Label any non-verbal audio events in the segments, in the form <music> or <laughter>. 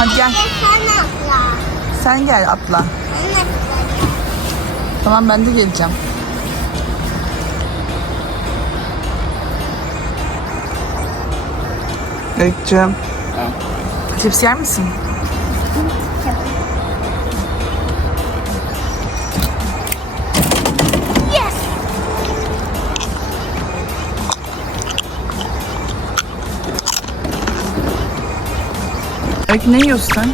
Hadi gel. Sen atla. Sen gel atla. Tamam ben de geleceğim. Öykücüğüm. Cips yer misin? Ne yiyorsun sen?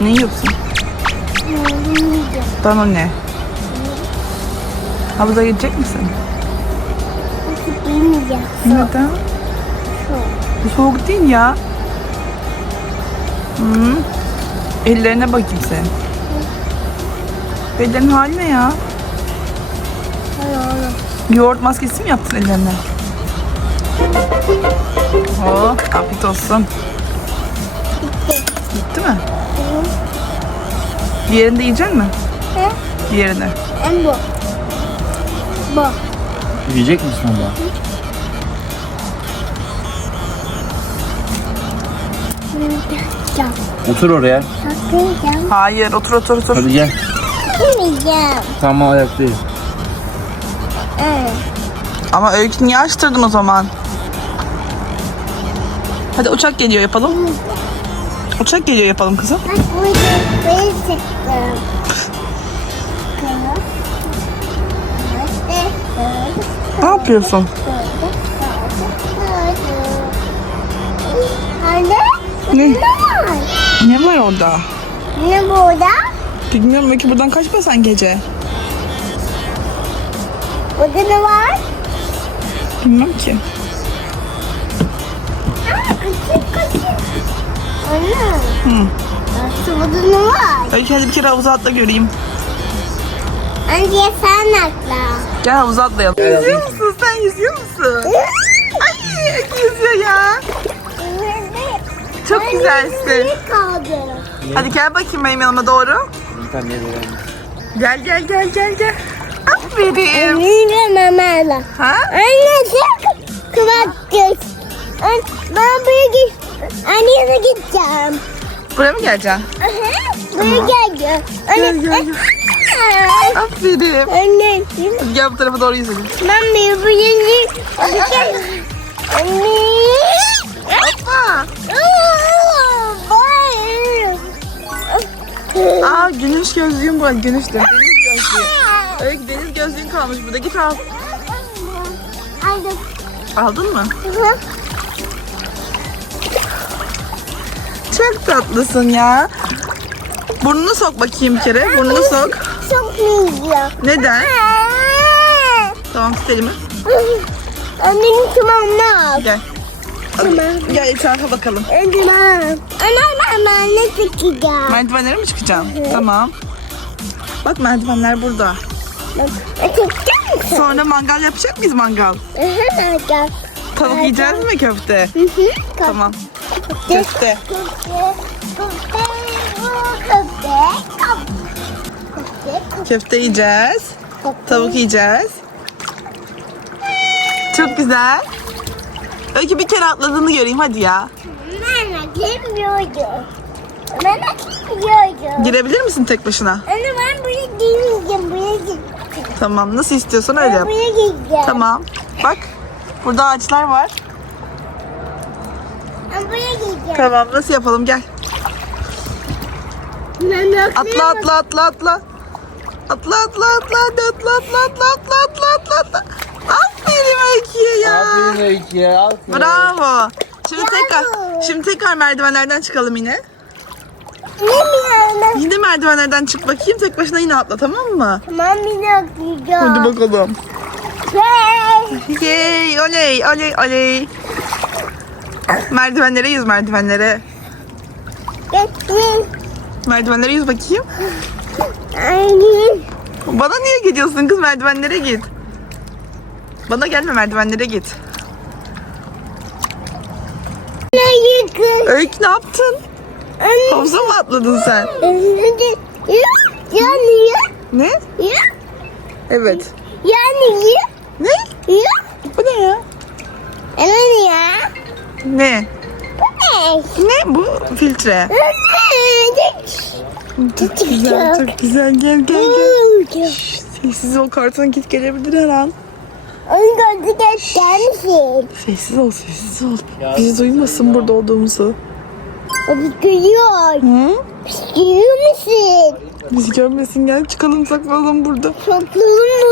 Ne yiyorsun? Bana ne? Havuza gidecek misin? Bilmeyeceğim. Neden? Bu soğuk değil ya. Hı. Ellerine bakayım sen. Ellerin hali ne ya? Yoğurt maskesi mi yaptın ellerine? Oh, afiyet olsun. Mi? Diğerini de yiyecek mi? He? Diğerini. En bu. Bu. Yiyecek misin onu? Yiyeceğim. Otur oraya. Saklayacağım. Hayır, otur otur otur. Hadi gel. Yemeyeceğim. Tamam ayaktayız. Evet. Ama öykü niye açtırdın o zaman? Hadi uçak geliyor yapalım. Uçak geliyor yapalım kızım. Bak burada çektim. Ne yapıyorsun? Anne, Ne? ne var? Orada? Ne burada? Bilmiyorum belki buradan kaçma sen gece. Burada ne var? Bilmem ki. Aa, kaçın kaçın. Anne. Hı. Burada ne var? Öykü hadi bir kere havuza atla göreyim. Anne sen atla. Gel havuza atlayalım. Yüzüyor musun sen yüzüyor musun? Ay yüzüyor ya. Çok güzelsin. Ne kaldı? Hadi gel bakayım benim yanıma doğru. Bir tane verelim. Gel gel gel gel gel. Aferin. Anne mamayla. Ha? Anne sen kıvak. An- Ben buraya geç. Anneye gideceğim. Buraya mı geleceksin? Buraya geleceğim. Anne. Gel, gel, Aa, Aferin. Anne. Gel bu tarafa doğru yüzelim. Ben bir buraya Anne. Anne. Hoppa. Aa, güneş gözlüğüm var. Güneş de. Deniz gözlüğü. Öykü deniz gözlüğün kalmış burada. Git al. Aldın mı? Hı Çok tatlısın ya. Burnunu sok bakayım bir kere. Burnunu sok. Çok miydi? Neden? <laughs> Tamam tut elimi. Annenin tımağını al. Gel. Tamam. Gel etrafa bakalım. Tamam. Ana mama ne çıkacağım? Merdivenlere mi çıkacağım? Tamam. Bak merdivenler burada. Çıkacak mısın? Sonra mangal yapacak mıyız mangal? Aha, gel. Tavuk yiyeceğiz mi köfte? Hı hı. Tamam. Köfte. Köfte. Köfte. Köfte. Köfte. Köfte yiyeceğiz. Tavuk yiyeceğiz. Çok güzel. Öykü bir kere atladığını göreyim hadi ya. Ben girmiyordum. Ben girmiyordum. Girebilir misin tek başına? Anne ben buraya girmeyeceğim. Buraya gideceğim. Tamam nasıl istiyorsan öyle yap. buraya gideceğim. Tamam. Bak burada ağaçlar var. Ben buraya gideceğim. Tamam nasıl yapalım gel. Ben de Atla atla atla atla. Atla atla atla atla atla atla atla atla atla atla. Aferin Öykü'ye ya. Aferin Öykü'ye. Aferin. Bravo. Şimdi tekrar şimdi tekrar merdivenlerden çıkalım yine. Bilmiyorum. Yine merdivenlerden çık bakayım tek başına yine atla tamam mı? Tamam bir dakika. Hadi bakalım. Hey. Yay oley oley oley. Merdivenlere yüz merdivenlere. Merdivenlere yüz bakayım. Bana niye gidiyorsun kız merdivenlere git. Bana gelme merdivenlere git. Öykü ne yaptın? Havuza mı atladın sen? Ya, yani ya, Ne? Evet. yani ya, Ne? Bu ne ya? yani ya. Ne? Bu Ne bu? Filtre. Çok güzel, çok güzel. Gel gel gel. Sessiz ol karton kit gelebilir her an. Onu gördü gelmişsin. Sessiz ol, sessiz ol. Bizi duymasın burada olduğumuzu. O bir gülüyor. Hı? Gülüyor musun? Bizi görmesin gel çıkalım saklanalım burada. Toplayalım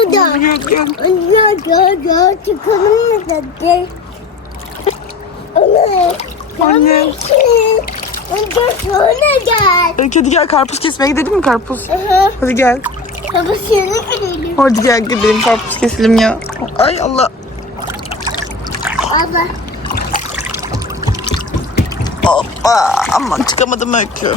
burada. Gel gel. Gel gel gel çıkalım burada. Gel. Anne. Önce sonra gel. Öykü hadi gel karpuz kesmeye gidelim mi karpuz? Aha. Hadi gel. Babasını gidelim. Hadi gel gidelim karpuz keselim ya. Ay Allah. Baba. Hoppa. Aman çıkamadım Öykü.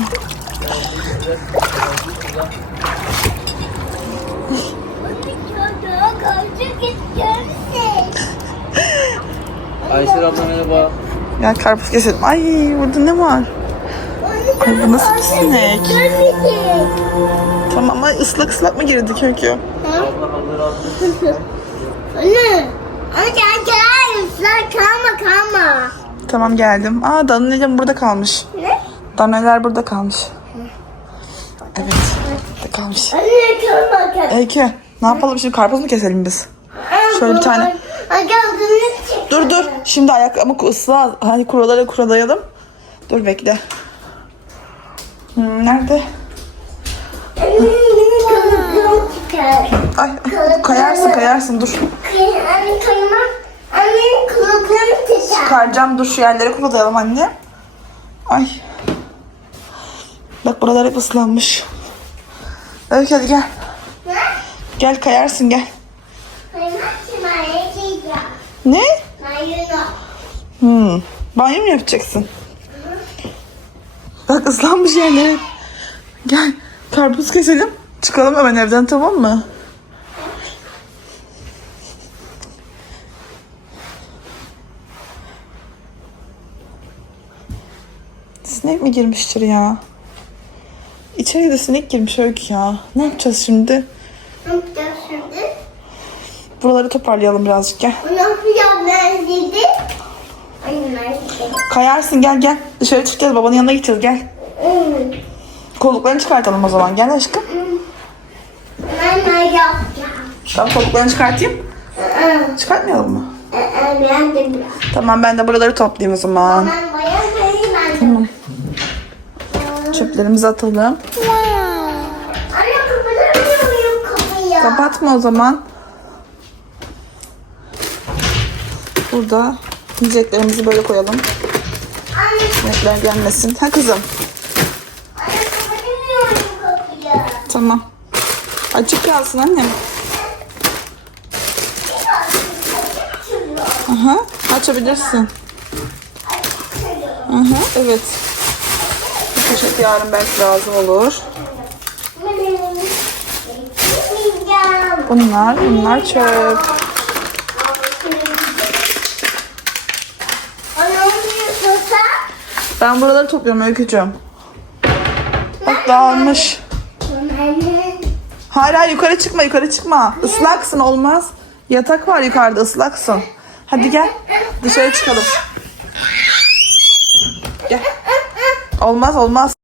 Aysel abla merhaba. Gel karpuz keselim. Ay burada ne var? Ay bu nasıl bir sinek? Tamam ama ıslak ıslak mı halıları attı. Anne. Anne gel. Sen kalma kalma. Tamam geldim. Aa Danelem burada kalmış. Ne? Daneler burada kalmış. Evet. Burada kalmış. Anne kalma kalma. Öykü ne yapalım şimdi karpuz mu keselim biz? Şöyle bir tane. Dur dur. Şimdi ayak ama ısla. Hani kuralara kuralayalım. Dur bekle. Hmm, nerede? Ay kayarsın kayarsın dur. Anne kayma. Anne. Çıkaracağım dur şu yerleri kurulayalım anne. Ay. Bak buralar hep ıslanmış. Öykü hadi gel. Gel kayarsın gel. Ne? Mayına. Hmm. Banyo mu yapacaksın? Bak ıslanmış yerler. hep. Gel karpuz keselim. Çıkalım hemen evden tamam mı? Sinek mi girmiştir ya? İçeri de sinek girmiş Öykü ya. Ne yapacağız şimdi? Ne yapacağız şimdi? Buraları toparlayalım birazcık gel. Ne yapacağım Kayarsın gel gel. Dışarı çıkacağız babanın yanına gideceğiz gel. Hmm. Kolluklarını çıkartalım o zaman. Gel aşkım. Ben ne yapacağım? Tamam kolluklarını çıkartayım. Çıkartmayalım mı? aa, Ben de biraz. Tamam ben de buraları toplayayım o zaman. Ben bayağı sayayım ben de. Tamam. Çöplerimizi atalım. Anne kapatamıyor muyum kapıyı? Kapatma o zaman. Burada yiyeceklerimizi böyle koyalım. Anne, Sinekler gelmesin. Ha kızım. anne kapatamıyor muyum kapıyı? Tamam. Açık kalsın annem. Aha, açabilirsin. Aha, evet. Bu poşet yarın belki lazım olur. Bunlar, bunlar çöp. Anne onu yiyorsa? Ben buraları topluyorum Öykücüğüm. Bak dağılmış. Anne. Hala yukarı çıkma, yukarı çıkma. Islaksın olmaz. Yatak var yukarıda, ıslaksın. Hadi gel, dışarı çıkalım. Gel. Olmaz, olmaz.